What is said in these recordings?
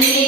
and mm -hmm.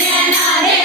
then I'll uh,